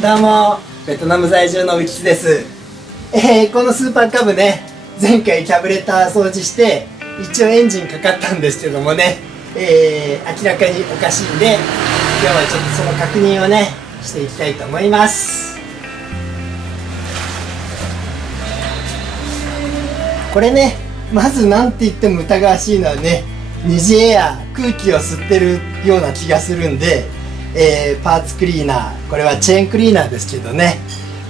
どうも、ベトナム在住のウキツです。このスーパーカブね、前回キャブレター掃除して一応エンジンかかったんですけどもね、明らかにおかしいんで、今日はちょっとその確認をねしていきたいと思います。これね、まずなんて言っても疑わしいのはね、二次エア空気を吸ってるような気がするんで、パーツクリーナー、これはチェーンクリーナーですけどね、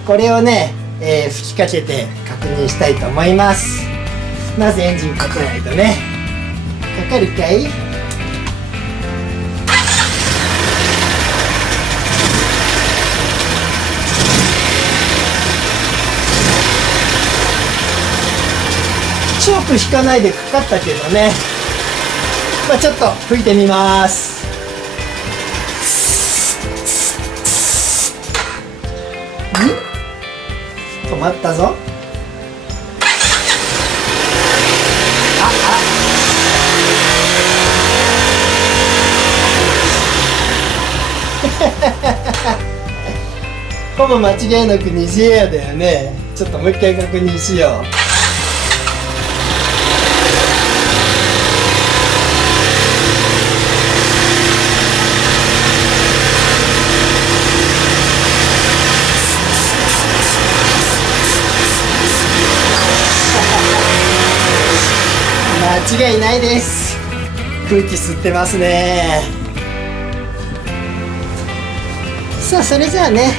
これをね、吹きかけて確認したいと思います。まずエンジンかけないとね。かかるかい？チョーク引かないでかかったけどね、まあ、ちょっと吹いてみます。止まったぞ。ほぼ間違いなく二次エアだよね。ちょっともう一回確認しよう。間違いないです。空気吸ってますね。さあ、それじゃあね、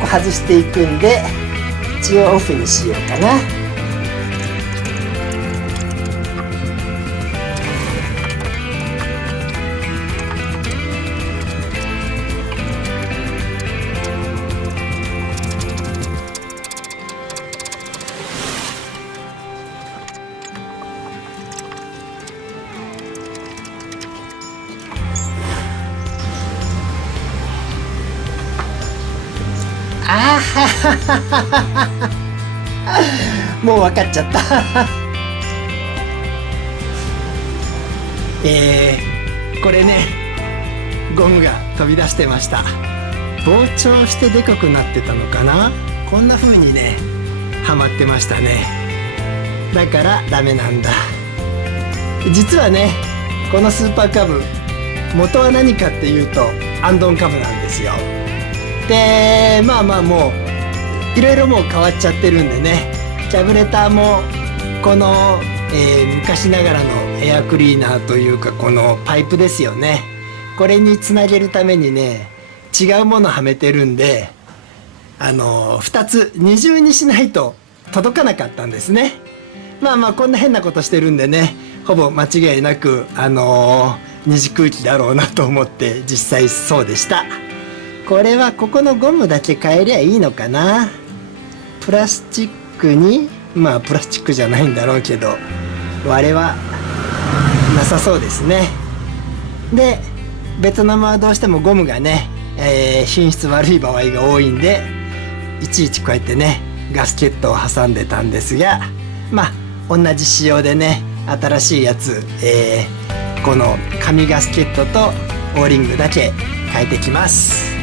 ここ外していくんで一応オフにしようかな。あーもう分かっちゃったこれね、ゴムが飛び出してました。膨張してでかくなってたのかな。こんな風にねはまってましたね。だからダメなんだ。実はね、このスーパーカブ元は何かっていうとアンドンカブなんですよ。で、まあもういろいろもう変わっちゃってるんでね、キャブレターもこの、昔ながらのエアクリーナーというか、このパイプですよね、これにつなげるためにね違うものはめてるんで、2つ二重にしないと届かなかったんですね。まあこんな変なことしてるんでね、ほぼ間違いなく二次空気だろうなと思って、実際そうでした。これはここのゴムだけ変えりゃいいのかな。プラスチックに、まあプラスチックじゃないんだろうけど割れはなさそうですね。で、ベトナムはどうしてもゴムがね、品質悪い場合が多いんで、いちいちこうやってねガスケットを挟んでたんですが、まあ同じ仕様でね、新しいやつ、この紙ガスケットとオーリングだけ変えてきます。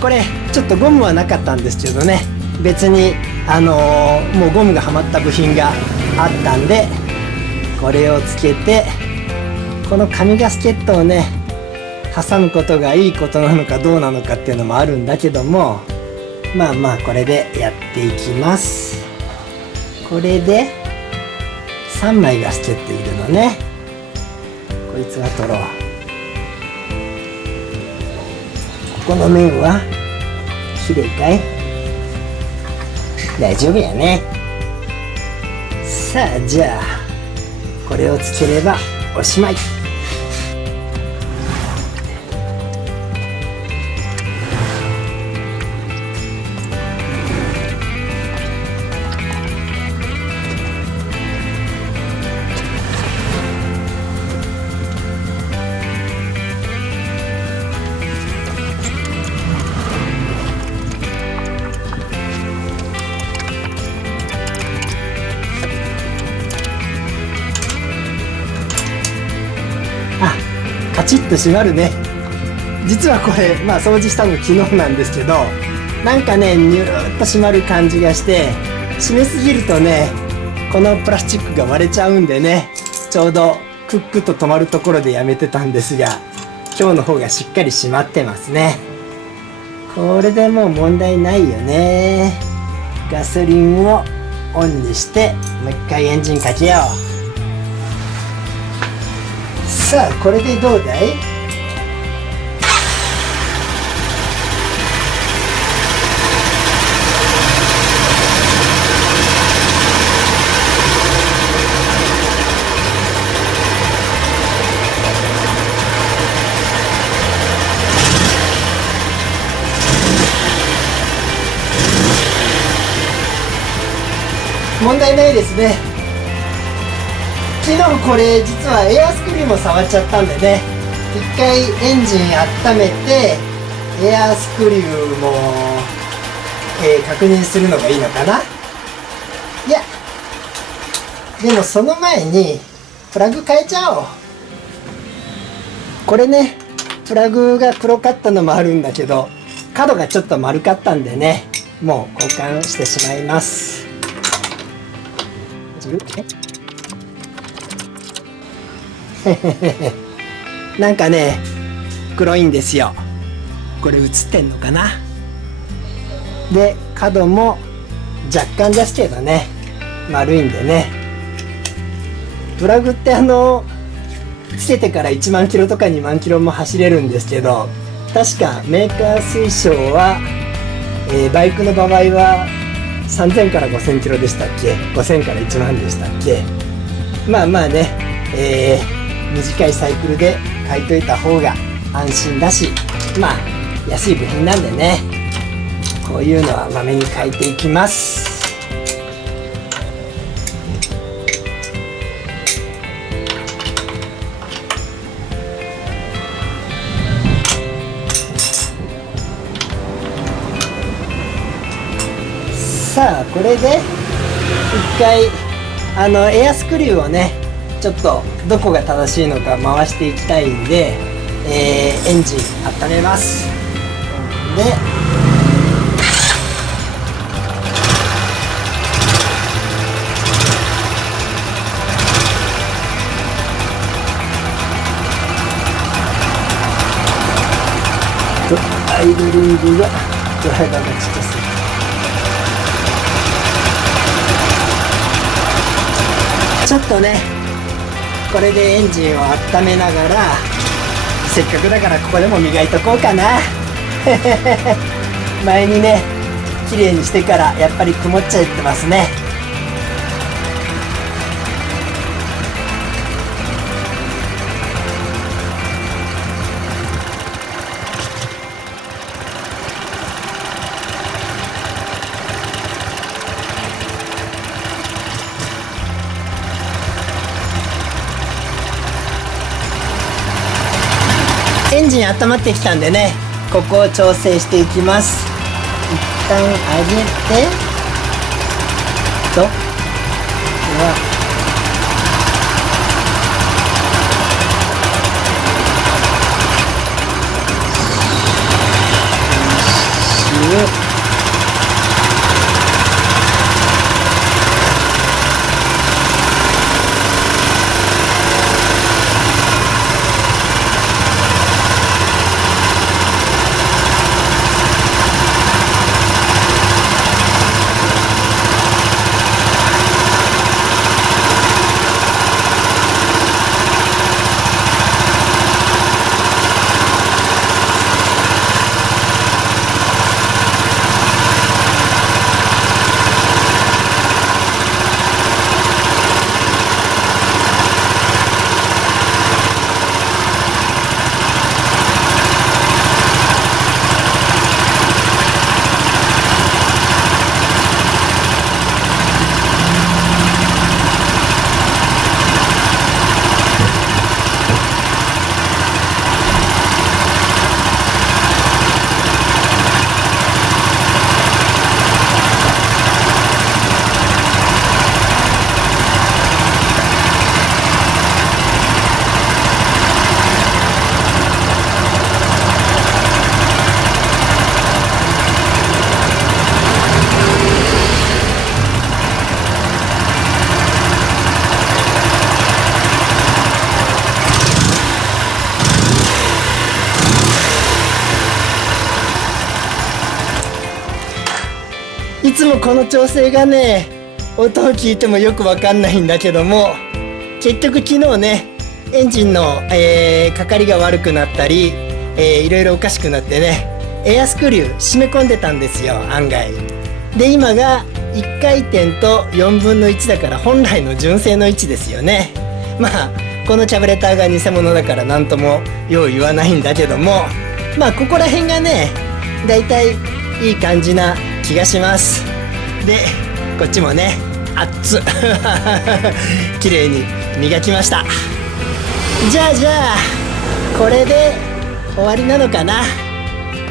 これちょっとゴムはなかったんですけどね、別にもうゴムがはまった部品があったんで、これをつけて、この紙ガスケットをね挟むことがいいことなのかどうなのかっていうのもあるんだけども、まあこれでやっていきます。これで3枚ガスケットいるのね。こいつは取ろう。ここの面は綺麗かい？大丈夫やね。さあ、じゃあこれをつければおしまい。カチッと閉まるね。実はこれ、まあ掃除したの昨日なんですけど、なんかね、ニュルーっと締まる感じがして、締めすぎるとね、このプラスチックが割れちゃうんでね、ちょうどクックと止まるところでやめてたんですが、今日の方がしっかり締まってますね。これでもう問題ないよね。ガソリンをオンにして、もう一回エンジンかけよう。さあ、これでどうだい？問題ないですね。昨日これ実はエアスクリューも触っちゃったんでね、一回エンジン温めてエアスクリューも、確認するのがいいのかな。いやでもその前にプラグ変えちゃおう。これね、プラグが黒かったのもあるんだけど、角がちょっと丸かったんでね、もう交換してしまいます。なんかね、黒いんですよ。これ映ってんのかな。で、角も若干ですけどね、丸いんでね。プラグってつけてから1万キロとか2万キロも走れるんですけど、確かメーカー推奨は、バイクの場合は3000から5000キロでしたっけ、5000から1万でしたっけ。まあまあね、短いサイクルで買いといた方が安心だし、まあ安い部品なんでね、こういうのはまめに変えていきます。さあ、これで一回エアスクリューをね、ちょっとどこが正しいのか回していきたいんで、エンジン温めます。でアイドリングがドライバーがちっちゃすぎる。ちょっとね、これでエンジンを温めながら、せっかくだからここでも磨いとこうかな。前にね、綺麗にしてからやっぱり曇っちゃってますね。エンジン温まってきたんでね、ここを調整していきます。一旦上げてと、ではいつもこの調整がね、音を聞いてもよくわかんないんだけども、結局昨日ね、エンジンの、かかりが悪くなったり、いろいろおかしくなってね、エアスクリュー締め込んでたんですよ、案外。で、今が1回転と4分の1だから本来の純正の位置ですよね。まあこのキャブレターが偽物だから何ともよう言わないんだけども、まあここら辺がねだいたいいい感じな気がします。でこっちもね熱っ綺麗に磨きました。じゃあこれで終わりなのかな。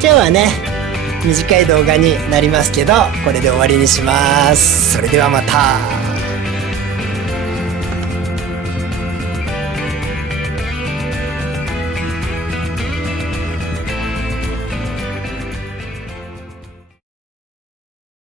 今日はね短い動画になりますけどこれで終わりにします。それではまた。